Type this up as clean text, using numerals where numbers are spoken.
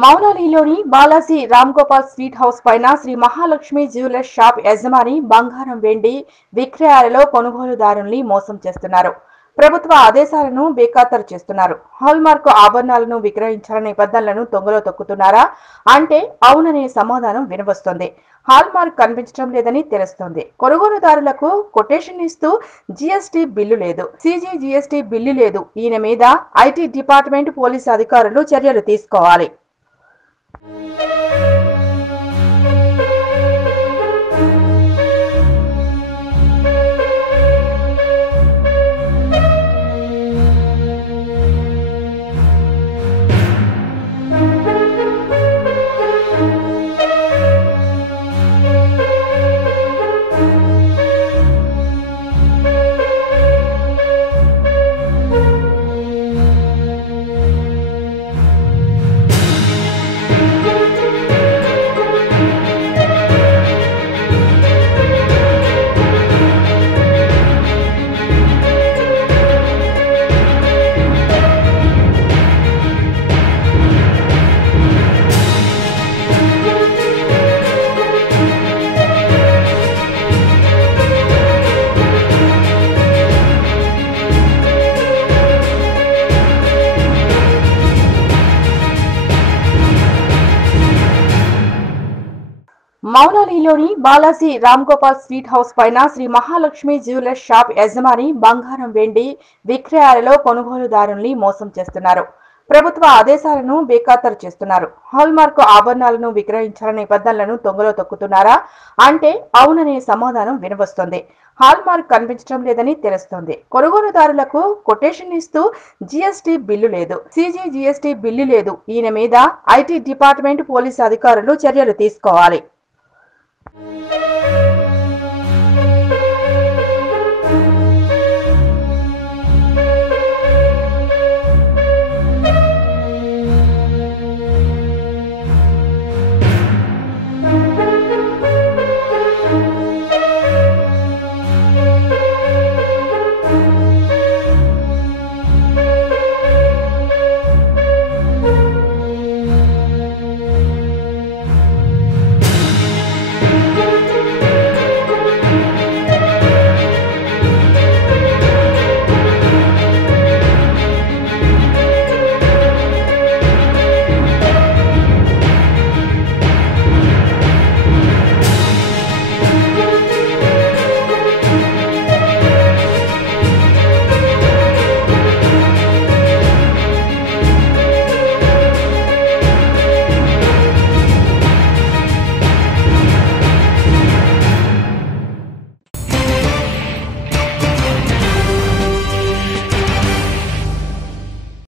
మౌలాలీలోని Balaji Ram Gopal sweet house పైన Shri Mahalakshmi jewellers shop యజమాని బంగారం వెండి విక్రయాలలో కొనుగోలుదారుల్ని మోసం చేస్తున్నారు. ప్రభుత్వ ఆదేశాలను బేఖాతరు చేస్తున్నారు. హాల్మార్క్ ఆభరణాలను విక్రయించాలనే నిబంధనలను తొంగలో తొక్కుతున్నారా అంటే అవుననే సమాధానం వినవస్తోంది. హాల్మార్క్ కనిపించడం లేదని తెలుస్తోంది. కొనుగోలుదారులకు కొటేషన్ ఇస్తూ జీఎస్టీ బిల్లు లేదు, జీఎస్టీ బిల్లు లేదు. ఈయన మీద ఐటీ డిపార్ట్మెంట్ పోలీసు అధికారులు చర్యలు తీసుకోవాలి. మౌలాలీలోని బాలాజీ రామ్ గోపాల్ స్వీట్ హౌస్ పైన శ్రీ మహాలక్ష్మి జ్యువెలర్స్ షాప్ యజమాని బంగారం వెండి విక్రయాలలో కొనుగోలుదారుల్ని మోసం చేస్తున్నారు. ప్రభుత్వ ఆదేశాలను బేఖాతరు చేస్తున్నారు. హాల్మార్క్ ఆభరణాలను విక్రయించాలనే నిబంధనలను తొంగలో తొక్కుతున్నారా అంటే అవుననే సమాధానం వినవస్తోంది. హాల్మార్క్ కనిపించడం లేదని తెలుస్తోంది. కొనుగోలుదారులకు కొటేషన్ ఇస్తూ జీఎస్టీ బిల్లు లేదు, జీఎస్టీ బిల్లు లేదు. ఈయన మీద ఐటీ డిపార్ట్మెంట్ పోలీసు అధికారులు చర్యలు తీసుకోవాలి.